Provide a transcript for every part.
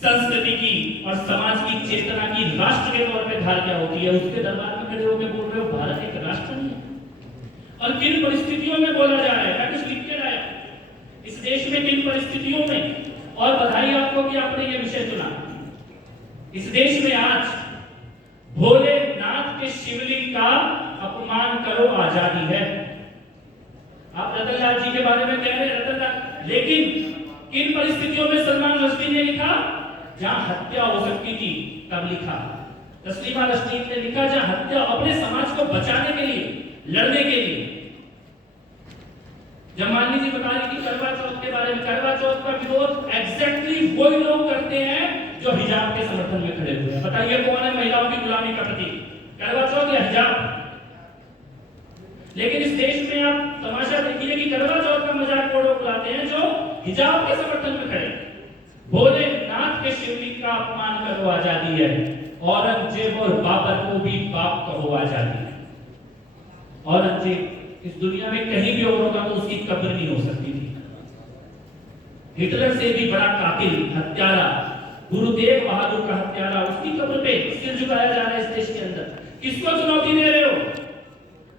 संस्कृति की और समाज की चेतना की राष्ट्र के तौर पे धार क्या होती है, उसके दरबार में खड़े होकर बोल रहे हो भारत एक राष्ट्र नहीं है। और किन परिस्थितियों में बोला जा रहा है, मैं कुछ लिख के लाया इस देश में किन परिस्थितियों में। और बधाई आपको कि आपने ये विषय चुना। इस देश में आज भोलेनाथ के शिवलिंग का अपमान करो आजादी है। आप रतनलाल जी के बारे में कह रहे हैं रतनलाल, लेकिन किन परिस्थितियों में सलमान रश्दी ने लिखा, जहां हत्या हो सकती थी तब लिखा। तस्लीमा रश्दी ने लिखा जहां हत्या, अपने समाज को बचाने के लिए, लड़ने के लिए। जब माननी जी बता रही थी करवा चौथ के बारे में, करवा चौथ का विरोध एग्जैक्टली वही लोग करते हैं जो हिजाब के समर्थन में खड़े हुए हैं। बताइए कौन है महिलाओं की गुलामी का प्रतीक, करवा चौथ या हिजाब? लेकिन इस देश में आप तमाशा देखिए कि करवा चौथ का मजाक वो लोग उड़ाते हैं जो हिजाब के समर्थन में खड़े। भोलेनाथ के शिवलिंग का अपमान करो आजादी है, औरंगजेब और बाबर को भी बाप कहो आजादी है। औरंगजेब इस दुनिया में कहीं भी और होगा तो उसकी कब्र नहीं हो सकती थी। हिटलर से भी बड़ा कातिल, हत्यारा, गुरुदेव बहादुर का हत्यारा, उसकी कब्र पे सिर झुकाया जा रहा है इस देश के अंदर। किसको चुनौती दे रहे हो?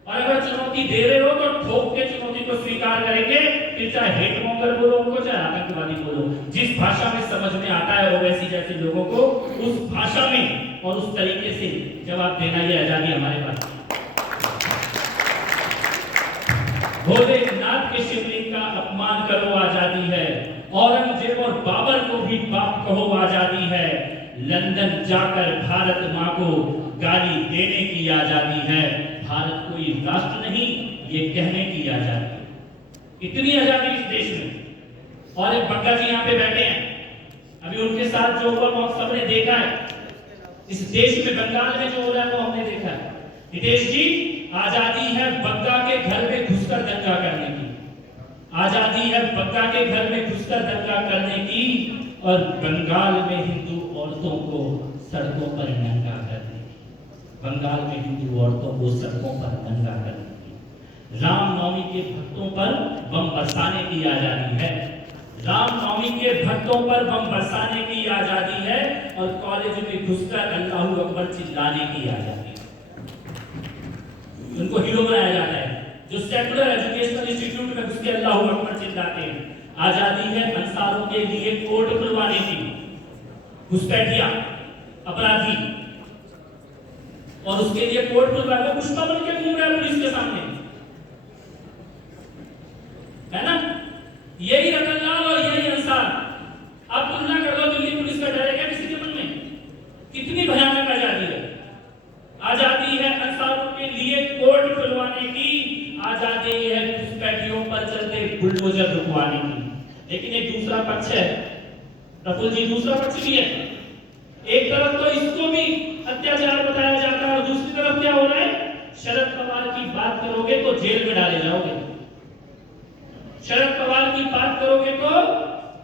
और अगर चुनौती दे रहे हो तो ठोक के चुनौती को स्वीकार करेंगे, फिर चाहे हेट मॉन्गर बोलो उनको, चाहे आतंकवादी बोलो। जिस भाषा में समझ में आता है ओवैसी जैसे लोगों को, उस भाषा में और उस तरीके से जवाब देना, ये आजादी हमारे पास। भोलेनाथ के शिवलिंग का अपमान करो आजादी है, औरंगजेब और बाबर को भी बाप कहो आजादी है, लंदन जाकर भारत मां को गाली देने की आजादी है, भारत कोई राष्ट्र नहीं ये कहने की आजादी। इतनी आजादी इस देश में। और एक बग्गा जी यहाँ पे बैठे हैं, अभी उनके साथ जो हुआ वो सबने देखा है। इस देश में बंगाल में जो हो रहा है वो हमने देखा है। हितेश जी, आजादी है बग्गा के घर में घुसकर दंगा करने की, आजादी है बग्गा के घर में घुसकर दंगा करने की, और बंगाल में हिंदू औरतों को सड़कों पर नंगा करने की, बंगाल में हिंदू औरतों को सड़कों पर नंगा करने की। रामनवमी के भक्तों पर बम बरसाने की आजादी है, रामनवमी के भक्तों पर बम बरसाने की आजादी है, और कॉलेज में घुसकर अल्लाहू अकबर चिल्लाने की आजादी। उनको हीरो बनाया जाता है जो सेकुलर एजुकेशनल इंस्टीट्यूट में घुस के अल्लाहू अकबर चिल्लाते हैं। आजादी है अंसारों के लिए कोर्ट खुलवाने की, घुसपैठिया अपराधी, और उसके लिए कोर्ट खुलवाया, वो पुष्पा बन के घूम रहा है पुलिस के सामने, है ना? यही रतनलाल और यही अंसार। आप तुलना कर लो, दिल्ली पुलिस का डर है क्या किसी के मन में? कितनी भयानक आजादी है। आजादी है अंसारों के लिए कोर्ट खुलवाने की, आजादी है घुसपैठियों पर चलते बुलडोजर रुकवाने की। लेकिन एक दूसरा पक्ष है, प्रफुल्ल जी, दूसरा पक्ष भी है। एक तरफ तो इसको भी अत्याचार बताया जाता है और दूसरी तरफ क्या हो रहा है? शरद पवार की बात करोगे तो जेल में डाले जाओगे, शरद पवार की बात करोगे तो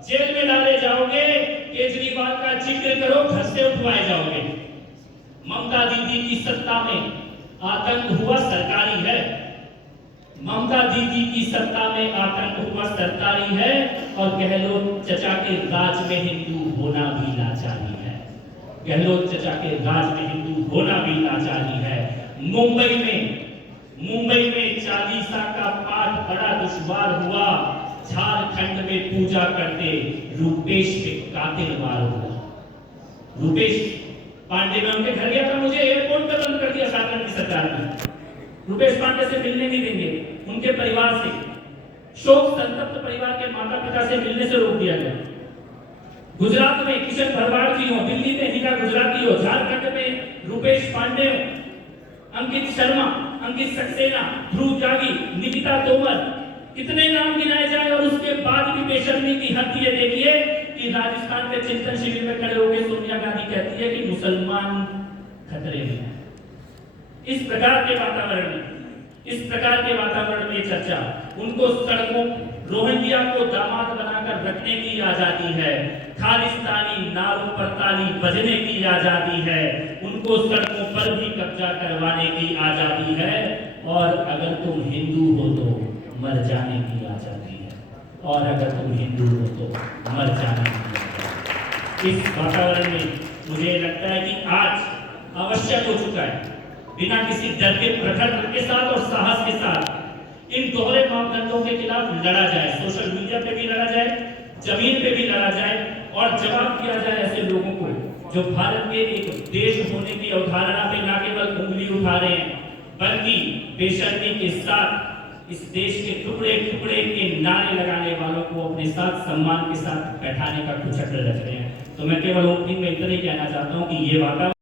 जेल में डाले जाओगे, केजरीवाल का जिक्र करो घर से उठवाए जाओगे। ममता दीदी की सत्ता में आतंक हुआ सरकारी है, ममता दीदी की सत्ता में आतंक हुआ सरकारी है, और गहलोत चचा के राज में हिंदू होना भी लाचारी है, गहलोत चचा के राज में हिंदू होना भी लाचारी है। मुंबई में चालीसा का पाठ बड़ा दुश्वार हुआ, झारखंड में पूजा करते रूपेश पे कातिल वार हुआ। रूपेश पांडे में उनके घर गया था, मुझे एयरपोर्ट पे बंद कर दिया झारखंड की सरकार ने। रूपेश पांडे से मिलने नहीं देंगे, उनके परिवार से, शोक संतप्त परिवार के माता पिता से मिलने से रोक दिया गया। गुजरात में किशन भरवाड़ जी हो, दिल्ली में हीरा गुजराती हो, झारखंड में रूपेश पांडे हो, अंकित शर्मा, अंकित सक्सेना, ध्रुव त्यागी, निकिता तोमर, कितने नाम गिनाए जाए, और उसके बाद भी बेशर्मी की हद ये देखिए कि राजस्थान के चिंतन शिविर में खड़े होकर सोनिया गांधी कहती है कि मुसलमान खतरे में है। इस प्रकार के वातावरण में चर्चा, उनको सड़कों, रोहिंग्या को दामाद बनाकर रखने की आजादी है, खालिस्तानी नारों पर ताली बजने की आजादी है, उनको सड़कों पर भी कब्जा करवाने की आजादी है, और अगर तुम हिंदू हो तो मर जाने की आजादी है, और अगर तुम हिंदू हो तो मर जाने की आजादी है। इस वातावरण में मुझे लगता है कि आज आवश्यक हो चुका है बिना किसी डर के प्रखर के साथ और साहस के साथ इन दोहरे मापदंडों के खिलाफ लड़ा जाए। सोशल मीडिया पे भी लड़ा जाए, जमीन पे भी लड़ा जाए और जवाब दिया जाए ऐसे लोगों को जो भारत के एक देश होने की अवधारणा पे न केवल उंगली उठा रहे हैं बल्कि बेशर्मी के साथ इस देश के टुकड़े टुकड़े के नारे लगाने वालों को अपने साथ सम्मान के साथ बैठाने का कुचक्र रच रहे हैं। तो मैं केवल ओपनिंग में इतना ही कहना चाहता हूँ कि ये वातावरण